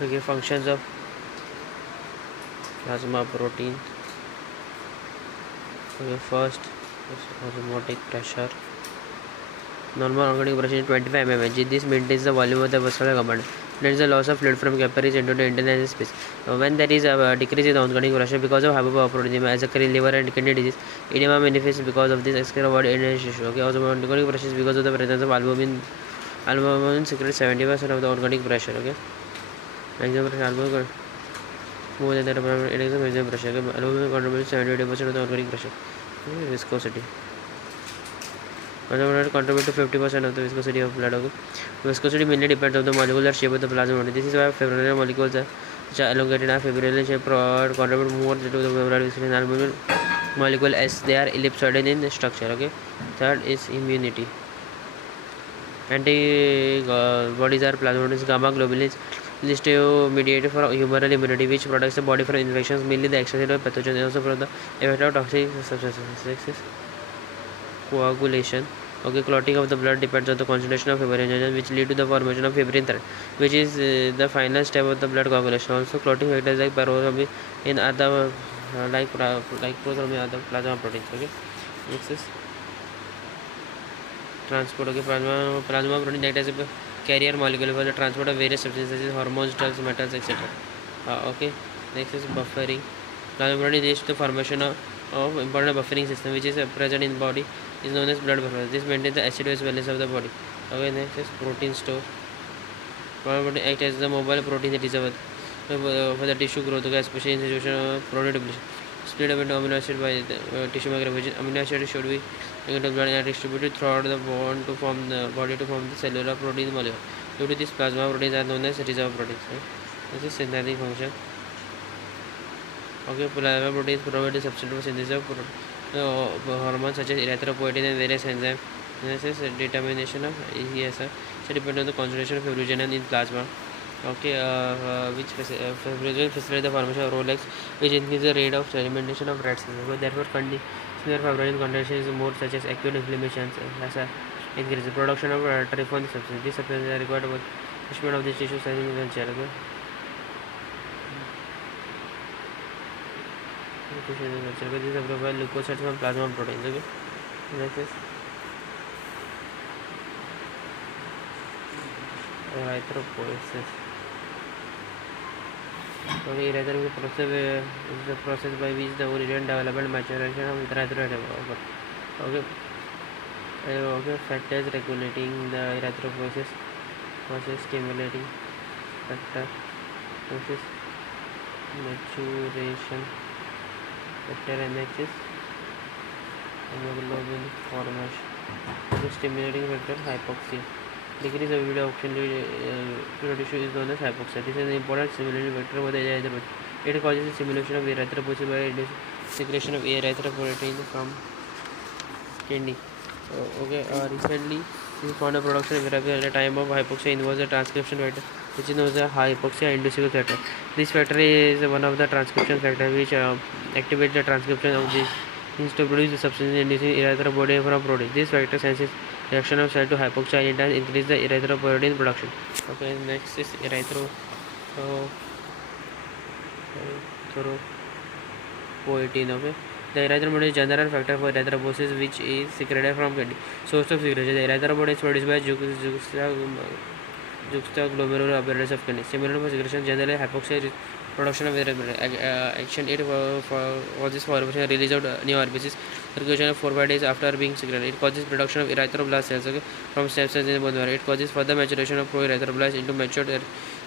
Okay, functions of plasma protein. Okay, first is osmotic pressure. Normal organic pressure is 25 mmHg. This maintains the volume of the vascular compartment. There is a loss of fluid from capillaries into the internal space. When there is a decrease in the organic pressure because of hypoproteinemia, as a liver and kidney disease, edema manifests because of this extra body energy issue. Okay, also organic pressure is because of the presence of albumin. Albumin secretes 70% of the organic pressure. Okay, maximum pressure albumin more than that. It is a maximum pressure. Okay, albumin contributes 70% of the organic pressure. Okay, viscosity. Contribute to 50% of the viscosity of blood. Okay. Viscosity mainly depends on the molecular shape of the plasma. This is why fibrillary molecules which are elongated and fibrillary shape contribute more to the blood viscosity. Albumin molecule as they are ellipsoidal in structure. Okay. Third is immunity. Antibodies are plasmodies, gamma globulins mediated for humoral immunity, which protects the body from infections, mainly the extracellular pathogens, and also from the effect of toxic substances. Six is coagulation. Okay, clotting of the blood depends on the concentration of fibrinogen, which lead to the formation of fibrin thread, which is the final step of the blood coagulation. Also, clotting factors like pyrothrombin in other like prothrombin are the plasma proteins. Okay, next is transport. Okay, plasma protein act as a carrier molecule for the transport of various substances such as hormones, drugs, metals, etc. Okay, next is buffering. Plasma protein leads to the formation of important buffering system, which is present in the body, is known as blood buffer. This maintains the acid-base balance of the body. Okay, next is protein store. Plasma protein acts as the mobile protein reservoir for the tissue growth, okay, especially in situation of protein depletion. Split up into amino acid by the tissue microphage. Amino acid should be taken to blood and distributed throughout the bone to form the body to form the cellular protein molecule. Due to this, plasma proteins are known as reservoir proteins. Right? This is synthetic function. Okay, plasma proteins provide the substrate for synthesis of hormones such as erythropoietin and various enzymes. This is determination of ESR. So depend on the concentration of fibrinogen in plasma. Okay, which fibrinogen facilitates the formation of Rolex, which increases the rate of sedimentation of red cells. So therefore, conditional fibrinogen concentration is more such as acute inflammation, increase the production of triphone substance. These substances are required for treatment of these tissues in culture. Okay. This is provide leukocytes from plasma proteins. Okay. Next is erythropoiesis. Okay, erythropoiesis is the process by which the origin, development, maturation of erythroid. Okay. Okay, factors regulating the erythropoiesis process, stimulating factor process, maturation factor, NHS, hemoglobin formation. The stimulating factor, hypoxia. Decrease of video oxygen fluid tissue is known as hypoxia. This is an important stimulating factor for the erythropoiesis. It causes the stimulation of erythropoiesis by secretion of erythropoietin from kidney. Okay, recently we found a production of erythropoietin at the time of hypoxia involves a transcription factor, which is known as a hypoxia inducible factor. This factor is one of the transcription factors which activates the transcription of these genes to produce the substance inducing erythropoietin from protein. This factor senses reaction of cell to hypoxia and it does increase the erythropoietin production. Okay, next is erythropoietin. Okay. The erythropoietin is general factor for erythropoiesis, which is secreted from kidney. Source of secretion: the erythropoietin is produced by juxtaglomerular apparatus of kidney. Similar for secretion, generally hypoxia production of erythropoietin. Action 8 for this formation release of new RBCs. Circulation of 4-5 days after being secreted. It causes production of erythroblast cells, okay, from stem cells in the bone marrow. It causes further maturation of pro-erythroblasts into matured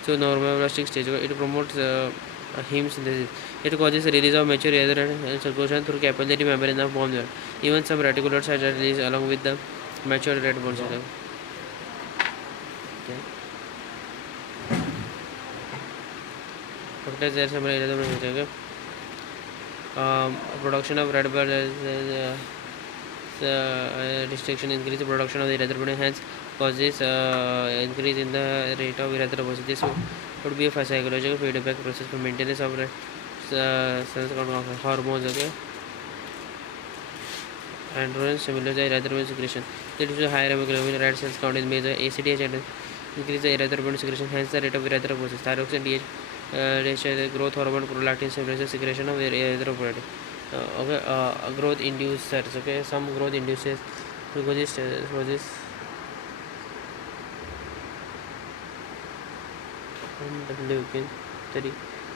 to normoblastic stage. Okay. It promotes heme synthesis. It causes the release of mature erythroid circulation through capillary membrane of bone marrow. Even some reticulocytes are released along with the mature red bone cells. Okay. Factors there some erythroid. Production of red blood restriction increase the production of the erythropoietin, hence causes increase in the rate of erythropoiesis. This would be a psychological feedback process for maintenance of hormones. Okay, androgen stimulates the erythropoietin secretion. It is a higher hemoglobin, red cells count is major ACTH and increase the erythropoietin secretion, hence the rate of erythropoiesis. Thyroxine growth hormone prolactin suppresses secretion of erythropoietin. Growth inducers. Okay, some growth induces glucose and leukin 3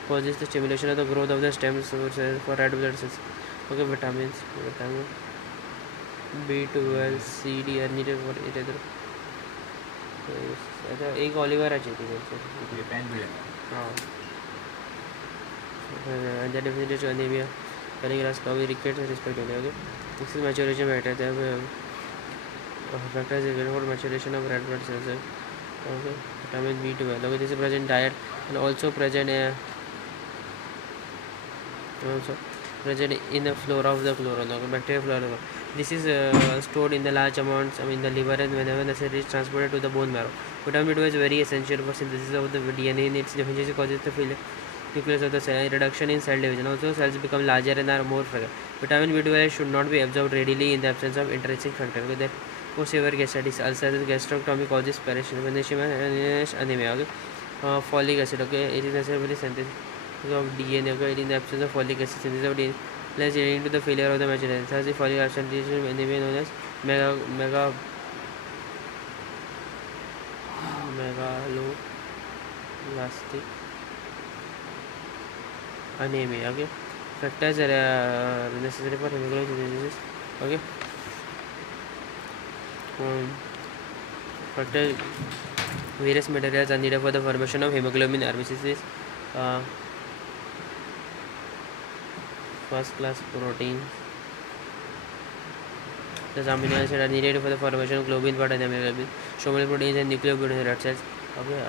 causes the stimulation of the growth of the stem cells for red blood cells. Okay, vitamins, vitamin B12, C, D are needed for erythropoiesis. अच्छा एक Oliver आहे the definition of anemia cardiovascular scurvy rickets respectively. Okay, this is maturation factor. Factors is for maturation of red blood cells. Okay, vitamin B12. Okay, this is present diet and also present in the flora of the flora, bacteria flora. This is stored in the large amounts in the liver, and whenever necessary is transported to the bone marrow. Vitamin B12 is very essential for synthesis of the DNA. Its deficiency causes the nucleus of the cell, reduction in cell division. Also, cells become larger and are more fragile. Vitamin B12 should not be absorbed readily in the absence of intrinsic factor. Most severe gastritis, ulcers, gastrectomy causes perishes. Anemia. Okay. Folic acid. Okay, it is necessary synthesis of DNA. Okay, in the absence of folic acid, synthesis of DNA leading to the failure of the maturation. Thus, the folic acid anemia known as megaloblastic anemia. Okay, factors are necessary for hemoglobin synthesis. Okay, factors various materials are needed for the formation of hemoglobin. RBCs, first class proteins. The amino acids are needed for the formation of globin part and hemoglobin. Stromal proteins and nucleoproteins in red cells. Okay.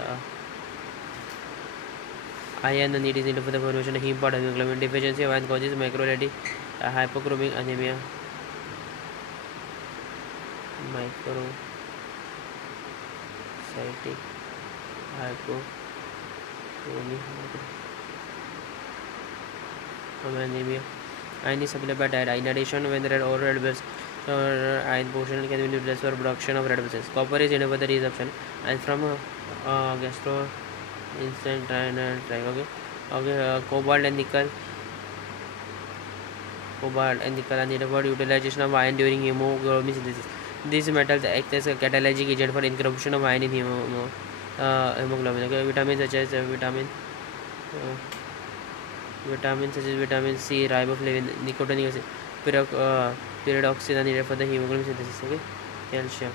Iron need is needed for the formation of heme part and hemoglobin. Deficiency of iron causes macrocytic hypochromic anemia. Microcytic hypochromic anemia. Iron is supplied by diet. In addition, when there are red blood iron portion can be utilized for production of red blood cells. Copper is needed for the resorption and from gastrointestinal tract. Okay, cobalt and nickel are needed for utilization of iron during hemoglobin synthesis. These metals act as a catalytic agent for incorporation of iron in hemoglobin. Okay, vitamins such as vitamin C, riboflavin, nicotinic acid, pyridoxine are needed for the hemoglobin synthesis. Okay, calcium.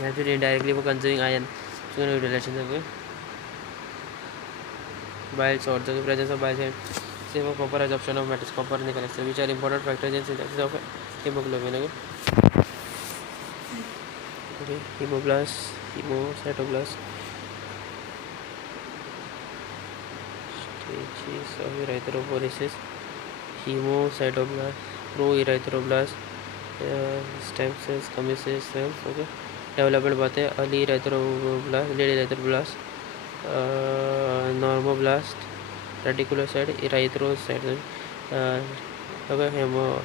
Naturally indirectly for consuming iron. So utilization. Okay, bile salts. Okay, presence of bile salts. Same for copper absorption of metals, copper and nickel, which are important factors in synthesis of hemoglobin. Okay, hemocytoblast. Stages of erythropoiesis, hemocytoblast, pro-erythroblast, stem cells, commissary cells. Okay, development बात है early erythroblast, late erythroblast, normoblast, reticulocyte, erythrocyte. Okay,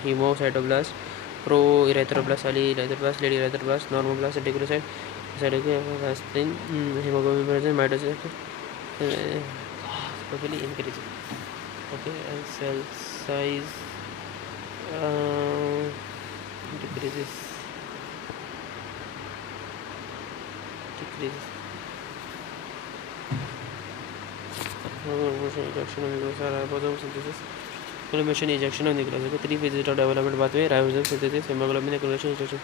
hemocytoblast, pro-erythroblast, early erythroblast, late erythroblast, normoblast, reticulocyte, cytoplasmin, hemoglobin present, mitocyte. Totally increases. Okay, and cell size decreases. Ejection of nucleus, ribosome synthesis, accumulation, ejection of nucleus. Okay, three phases of development pathway: ribosome synthesis, hemoglobin accumulation, ejection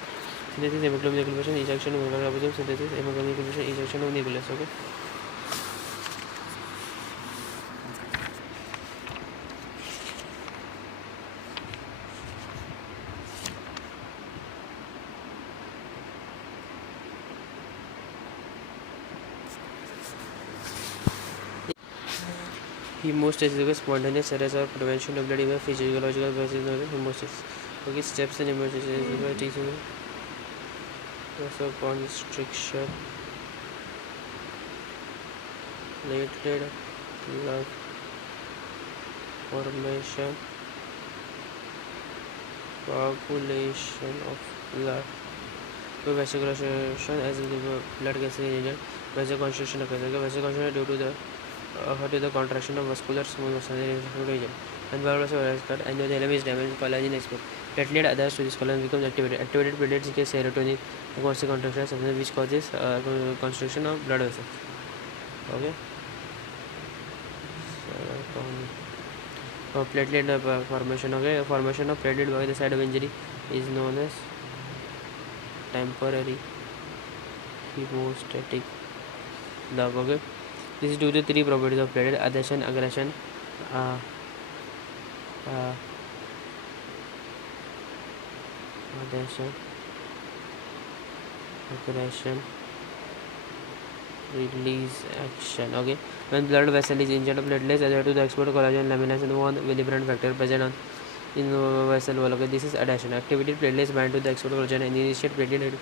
synthesis, hemoglobin accumulation, ejection of ribosome synthesis, hemoglobin accumulation, ejection of nucleus. Okay. Hemostasis is a spontaneous arrest or prevention of blood physiological processes of hemostasis. Okay, steps in emergency vasoconstriction, platelet blood formation, coagulation of blood, vasodilation as the blood gets injured, vasoconstriction occurs. Vasoconstriction due to the contraction of vascular smooth muscle region. And blood vessel is cut, endothelium is damaged, collagen expels. Platelet adheres to this collagen becomes activated. Activated platelets increase serotonin, constant contraction substance which causes constriction of blood vessels. Okay. Platelet formation. Okay, formation of platelet by the side of injury is known as temporary hemostatic log. Okay, this is due to three properties of platelet: adhesion, aggression, uh, uh, adhesion, aggression, release action. Okay, when blood vessel is injured, platelets adhere to the export collagen laminates and one Willebrand factor present on in vessel wall. Okay, this is adhesion. Activated platelets bind to the export collagen and initiate platelet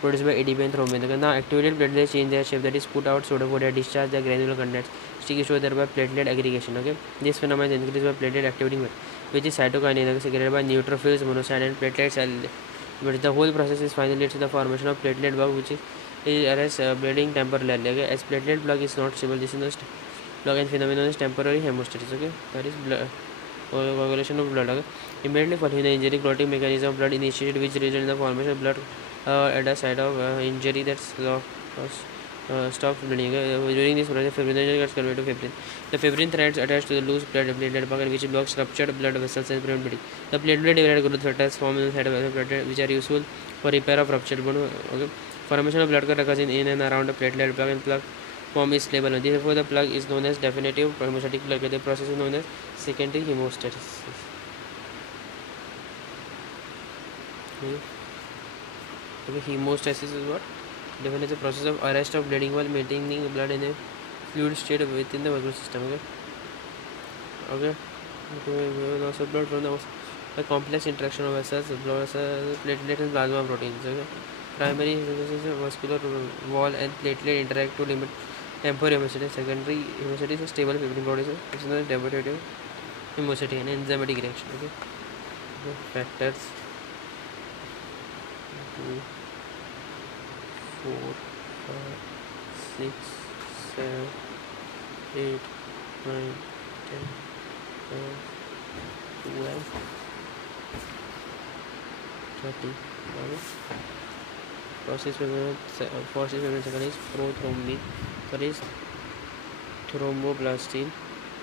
produced by ADP and thrombin. Okay, now activated platelets change their shape, that is put out pseudopodia, discharge the granular contents, sticky show thereby platelet aggregation. Okay, this phenomenon is increased by platelet activating which is cytokinin, okay, secreted by neutrophils, monocyte and platelet cell. But the whole process is finally leads to the formation of platelet bug, which is arrests bleeding temporarily. Okay, as platelet plug is not stable, this is not plug and phenomenon is temporary hemostasis. Okay, that is coagulation of blood. Okay, immediately following the injury, clotting mechanism of blood initiated, which results in the formation of blood at the site of injury that stops bleeding. During this process, fibrinogen gets converted to fibrin. The fibrin threads attached to the loose platelet bug, which blocks ruptured blood vessels and prevent bleeding. The platelet-derived growth factors form in the side of the platelet, which are useful for repair of ruptured bone. Okay. Formation of blood clot occurs in and around the platelet plug, and plug form is stable. Therefore, the plug is known as definitive hemostatic plug. The process is known as secondary hemostasis. Okay, hemostasis is what? Defined as the process of arrest of bleeding while maintaining blood in a fluid state within the vascular system. Okay. Loss of blood from the complex interaction of vessels, blood vessels, platelet and plasma proteins. Okay. Primary vascular wall and platelet interact to limit temporary hemostasis. Secondary hemostasis is stable fibrin producer. It's not debilitative hemostatic and enzymatic reaction. Okay. Factors 2, 4, 5, 6, 7, 8, 9, 10, 11, 12, 13. Process second is prothrombin, third is thromboplastin,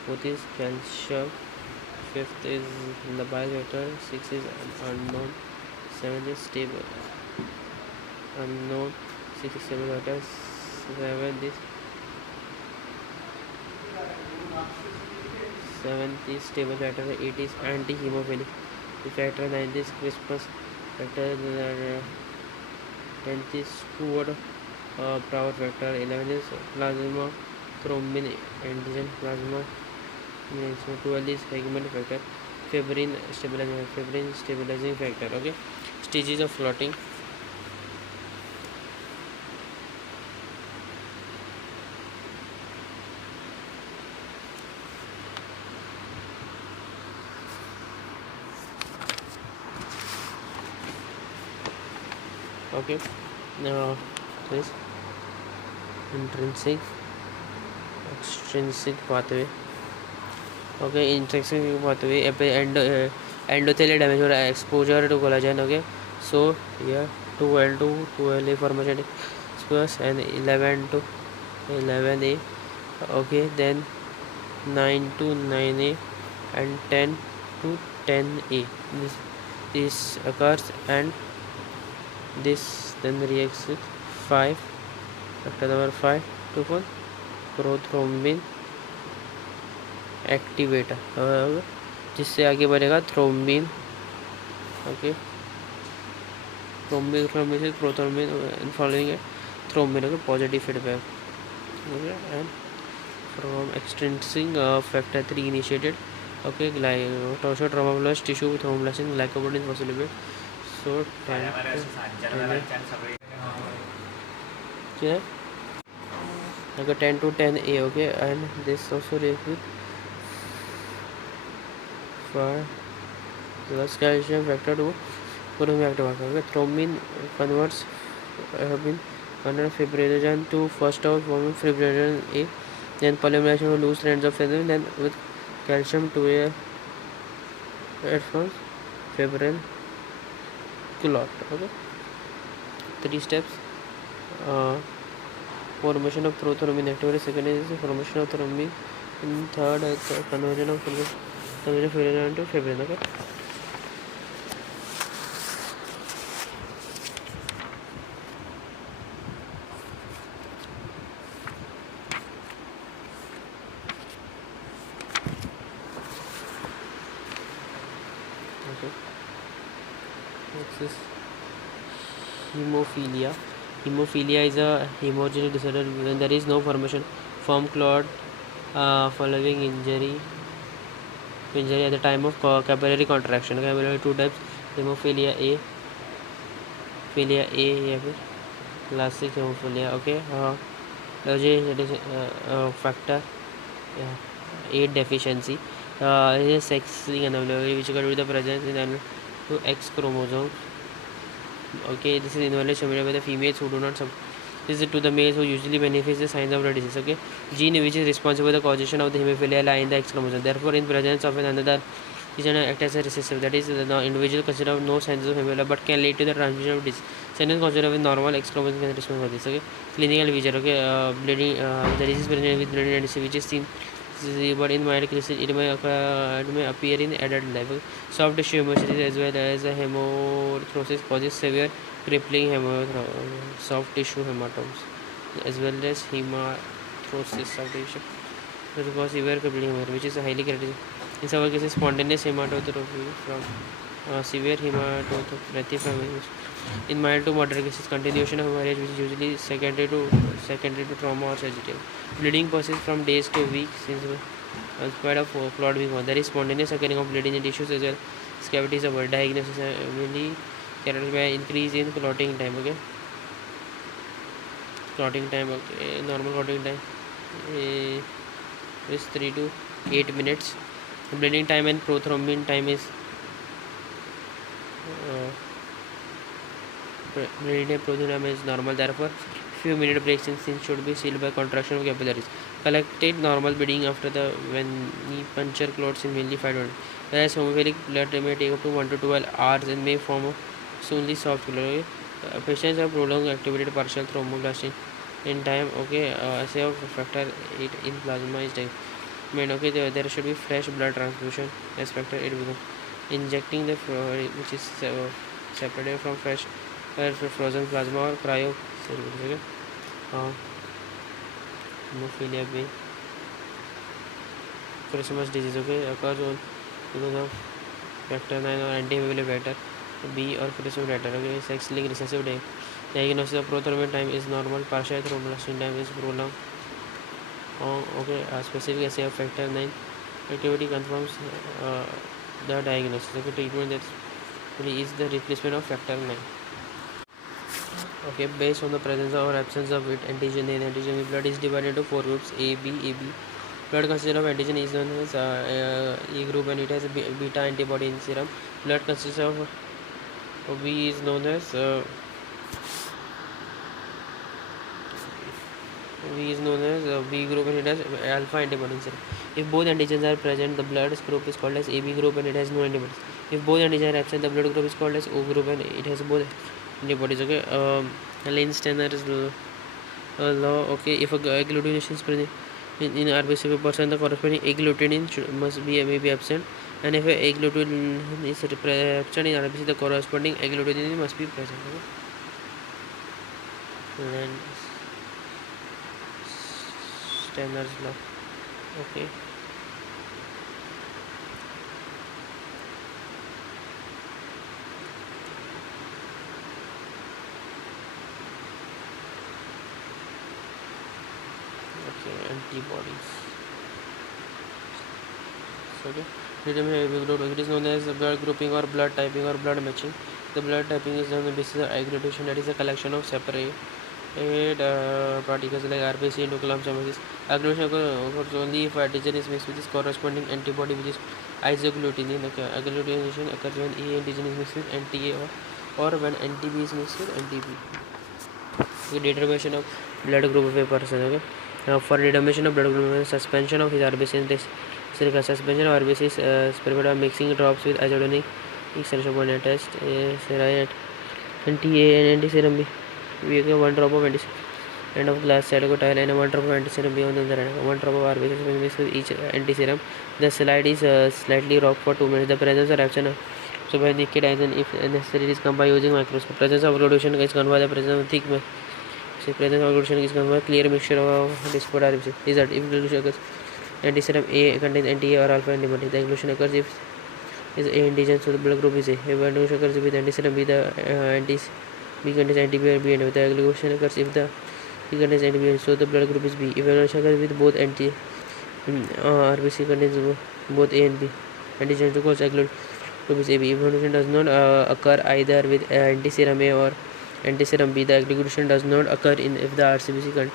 fourth is calcium, fifth is the bile vector, sixth is unknown, seventh is stable unknown, 6 is stable vector, 7th is stable factor, 8 is anti-hemophilic factor, 9th is crispus factor, 10th is Stewart Prower factor, 11th is plasma thrombin antigen plasma, 12th is Hegman factor, fibrin stabilizing factor. Okay, stages of clotting. Okay, now this intrinsic extrinsic pathway. Okay, intrinsic pathway endothelial damage or exposure to collagen. Okay, so here 2L2 2La formation plus and 11 to 11A. Okay, then 9 to 9A and 10 to 10A. This occurs, and this then reacts with 5 factor number 5 to 4 prothrombin activator, जिससे आगे बढ़ेगा thrombin. Okay, thrombin से prothrombin following है thrombin. Okay, positive feedback. Okay, and from extrinsic factor 3 initiated. Okay, टॉर्शो trophoblast tissue thromboplastin glycoprotein phospholipid. So क्या okay, 10 to 10A. Okay, and this also reacts with plus calcium factor to chromium active. Okay, thrombin converts have been under fibrinogen to first of forming fibrinogen A, then polymerization of loose strands of fibrinogen, then with calcium to a at first fibrin clot. Okay, 3 steps. Uh, Formation of prothrombin activity. Second is the formation of thrombin. And third is the conversion of fibrinogen to fibrin. Okay. Okay. Next is hemophilia. Hemophilia is a hemogenic disorder when there is no formation from clot following injury at the time of capillary contraction. Okay, there are 2 types: hemophilia A, philia A, या फिर classic hemophilia. Okay, that is factor 8 deficiency. It is sex-linked anomaly which occurs with the presence in to X chromosome. Okay, this is invalidation by the females who do not this is to the males who usually manifest the signs of the disease. Okay, gene which is responsible for the causation of the hemophilia lie in the X chromosome. Therefore, in presence of another region act as a recessive, that is the individual consider no signs of hemophilia but can lead to the transmission of disease. Signs considered with normal X chromosome can respond for this. Okay, clinical feature. Okay, bleeding. The disease present with bleeding tendency which is seen. But in mild cases it may appear in adult level. Soft tissue hemorrhages as well as a hemorrhages causes severe crippling soft tissue hematomas as well as hematorosis soft tissue that cause severe crippling hemorrhage, which is highly critical. In some cases, spontaneous hematotrophy from severe hematopathy from in mild to moderate cases, continuation of hemorrhage, which is usually secondary to trauma or surgery. Bleeding persists from days to weeks in spite of clot being on. There is spontaneous occurring of bleeding in tissues as well. Cavities of diagnosis mainly characterized by increase in clotting time. Okay, clotting time. Okay, normal clotting time is 3 to 8 minutes. Bleeding time and prothrombin time is bleeding time prothrombin time is normal. Therefore, few minute breaks in scenes should be sealed by contraction of capillaries. Collected normal bleeding after the puncture clots in mainly 5 minutes. Whereas hemophilic blood may take up to 1 to 12 hours and may form a solely soft clot. Patients have prolonged activated partial thromboplastin in time. Okay, assay of factor 8 in plasma is time. Okay, there should be fresh blood transfusion as factor 8 becomes injecting the which is separated from fresh frozen plasma or cryo. Okay, hemophilia B, Christmas disease. Okay, occurs on because of factor 9 or anti-hemophilic factor B or Christmas factor. Okay, sex-linked recessive diagnosis of prothrombin time is normal. Partial thromboplastin time is prolonged. Okay, a specific assay of factor 9 activity confirms the diagnosis. Okay, treatment that is the replacement of factor 9. Okay, based on the presence or absence of it, antigen and antigen blood is divided into 4 groups: A, B, AB. Blood consists of antigen is known as E group and it has a beta antibody in serum. Blood consists of B is known as B group and it has alpha antibody in serum. If both antigens are present, the blood group is called as AB group and it has no antibodies. If both antigens are absent, the blood group is called as O group and it has both antibodies. Okay, Lenz-Steiner's law. Okay, if agglutination is present in RBC person, the corresponding agglutinin may be absent, and if agglutinin is absent in RBC, the corresponding agglutinin must be present. Okay? Steiner's law. Okay. Antibodies. Okay. It is known as blood grouping or blood typing or blood matching. The blood typing is on the basis of agglutination, that is a collection of separate particles like RBC into clumps of this. Agglutination occurs only if antigen is mixed with its corresponding antibody, which is isoglutinine. Okay. Agglutination occurs when A antigen is mixed with NTA or when NTB is mixed with NTB. Determination of blood group of a person. Okay. Now for determination of blood group, suspension of his RBC, suspension of RBC is prepared by mixing drops with azodonic solution test, steroid, anti-A and anti-serum B. We give 1 drop of end of glass cytokine and 1 drop of anti-serum B on the other hand. 1 drop of RBC is mixed with each anti-serum. The slide is slightly rocked for 2 minutes. The presence of reaction. So by naked eyes and if necessary is come by using microscope. Presence of occlusion is come by the presence of thick presence of occlusion is come by clear mixture of discord RBC. Result if occlusion occurs, anti-serum A contains anti-A or alpha antibody. The occlusion occurs if is A antigen, so the blood group is A. If occlusion occurs with anti-serum B, the B contains anti-B or B and the occlusion occurs if the B contains anti-B, so the blood group is B. If occlusion occurs with both RBC contains both A and B antigens, to cause occlusion group is AB. If occlusion does not occur either with anti-serum A or anti-serum B, the occlusion does not occur in if the RBC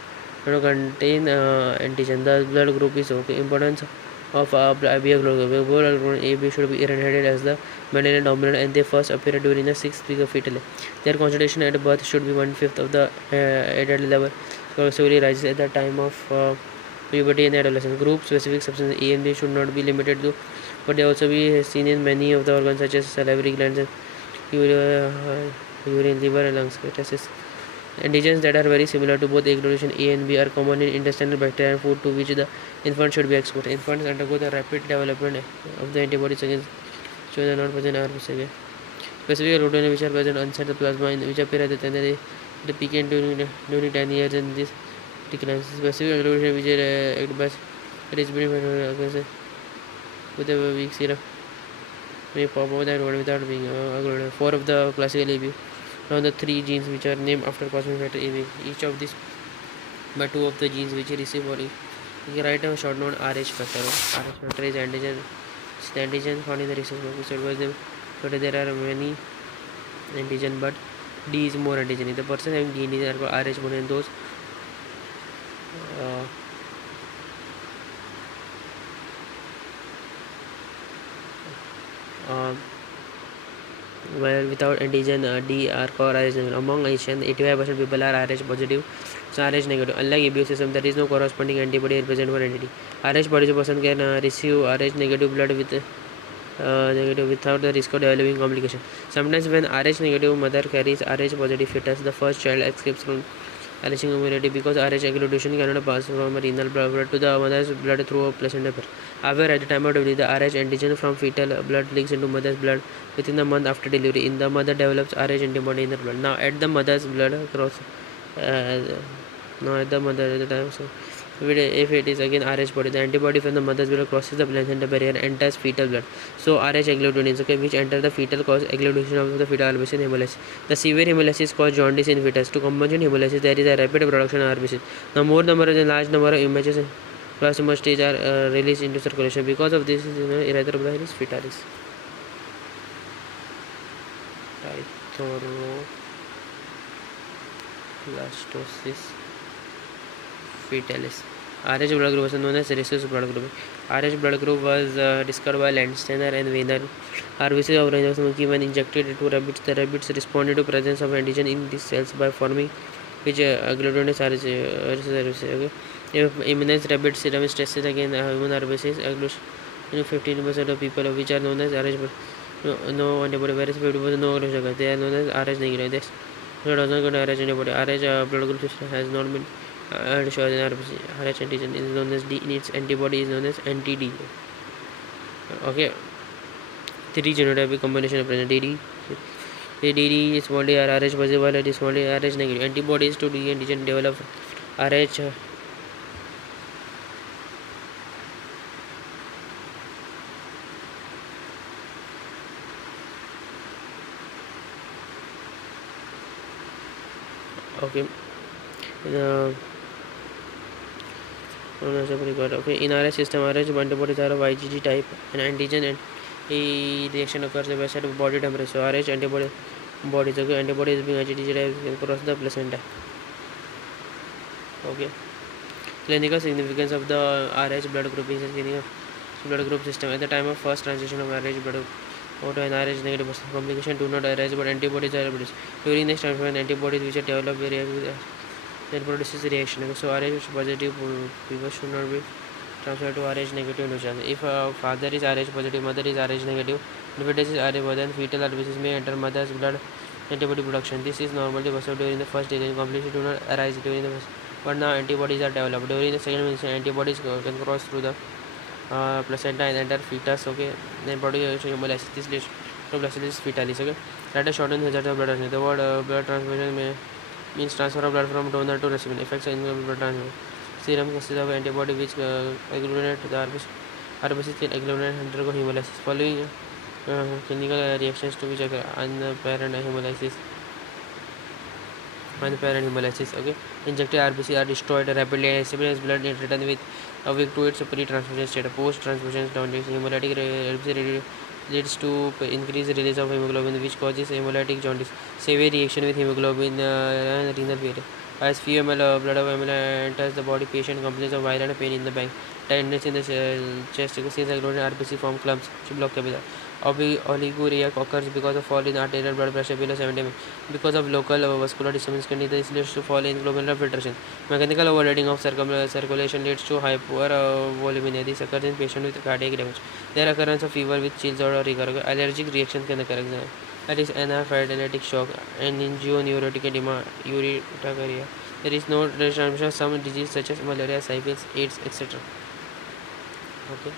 contain antigen. The blood group is okay. Importance of AB group. AB should be irradiated as the male dominant and they first appear during the 6th week of fetal. Their concentration at birth should be 1/5 of the adult level. Progressively rises at the time of puberty and adolescence. Group specific substances A and B should not be limited to, but they also be seen in many of the organs such as salivary glands and urine, liver and lungs. Antigens that are very similar to both agglutination A and B are common in intestinal bacteria and food to which the infant should be exposed. Infants undergo the rapid development of the antibodies against which are not present in RBC. Specific agglutinin which are present inside the plasma which appear at the time they peak during 10 years and this declines. Specific agglutinin which are acted by with a weak serum may pop out that without being agglutinated. 4 of the classical AB. Now the 3 genes which are named after cosmic factor AB. Each of these by 2 of the genes which receive body. You can write a short note RH factor. RH factor is antigen. It's the antigen found in the research book. So advise them. But there are many antigen, but D is more antigen. The person having gene is called RH more than those. While without antigen D are called RH negative. Among Asian, 85% people are RH positive, so RH negative. Unlike ABO system, there is no corresponding antibody present for entity. RH positive person can receive RH negative blood with negative without the risk of developing complication. Sometimes when RH negative mother carries RH positive fetus, the first child escapes from RH immunity because RH agglutination cannot pass from renal blood to the mother's blood through a placenta pair. However, at the time of delivery, the RH antigen from fetal blood leaks into mother's blood within the month after delivery. In the mother develops RH antibody in the blood. Now, at the mother's blood cross, at the mother at the time, so if it is again RH body, the antibody from the mother's blood crosses the placenta barrier and enters fetal blood. So RH agglutinins, which enter the fetal cause agglutination of the fetal RBC in hemolysis. The severe hemolysis causes jaundice in fetus. To compensate hemolysis, there is a rapid production of RBC. Now more number and large number of images in plasma stage are released into circulation. Because of this, erythroblast fetalis. Erythroblastosis fetalis. RH blood group was known as rhesus blood group. RH blood group was discovered by Landsteiner and Weiner. RBC of range of monkey when injected into rabbits. The rabbits responded to presence of antigen in these cells by forming which agglutinates RBC. Okay. If immunized rabbit serum is tested against human RBCs, 15% of people which are known as RH no antibody, whereas 50% no agglutination. They are known as RH negative. This does not go to RH antibody. RH blood group system has not been shows in RBC. RH antigen is known as D. Its antibody is known as anti-D. Okay. 3 genotypic combination of present DD. The DD is small d are RH positive, while it is small d RH negative. Antibodies to D antigen develop RH. Okay. Okay, in RH system, RH antibodies are of IgG type, and antigen and a reaction occurs at body temperature. So RH antibody bodies, okay, antibodies being IgG type can cross the placenta. Okay. Clinical significance of the RH blood group is clinical blood group system. At the time of first transition of RH blood Auto and Rh negative complication do not arise, but antibodies are produced. During this transfusion, antibodies which are developed react with then produces reaction. Okay, so Rh positive people should not be transferred to Rh negative nutrition. If father is Rh positive, mother is Rh negative, the fetus is Rh positive, then fetal RBCs may enter mother's blood antibody production. This is normally observed during the first day. Complications do not arise during the first, but now antibodies are developed. During the second menstruation, antibodies can cross through the placenta and enter fetus. Okay, then body hemolysis. This leads to bacillus fetalis. Okay, that is shorten hazard of blood transfusion. The word blood transfusion means transfer of blood from donor to recipient. Effects in blood transfusion. Serum consists of antibody which agglutinate the RBCs can agglutinate and undergo hemolysis. Following clinical reactions to which occur unparent hemolysis. Okay, injected RBC are destroyed rapidly and recipient's blood is returned with a week to its pre-transfusion state. Post-transfusion jaundice, hemolytic RBC leads to increased release of hemoglobin, which causes hemolytic jaundice. Severe reaction with hemoglobin renal failure. As few ml blood of ml enters the body, patient complains of violent pain in the back, tightness in the chest, since RBC form clumps to block capillary. Oliguria occurs because of fall in arterial blood pressure below 70 mm. Because of local vascular disturbance, this leads to fall in glomerular filtration. Mechanical overloading of circulation leads to hypovolemia. This occurs in patients with cardiac damage. There occurrence of fever with chills or rigor. Allergic reaction can occur. That is anaphylactic shock, angioneurotic edema, urticaria. There is no transmission of some disease such as malaria, syphilis, AIDS, etc. Okay.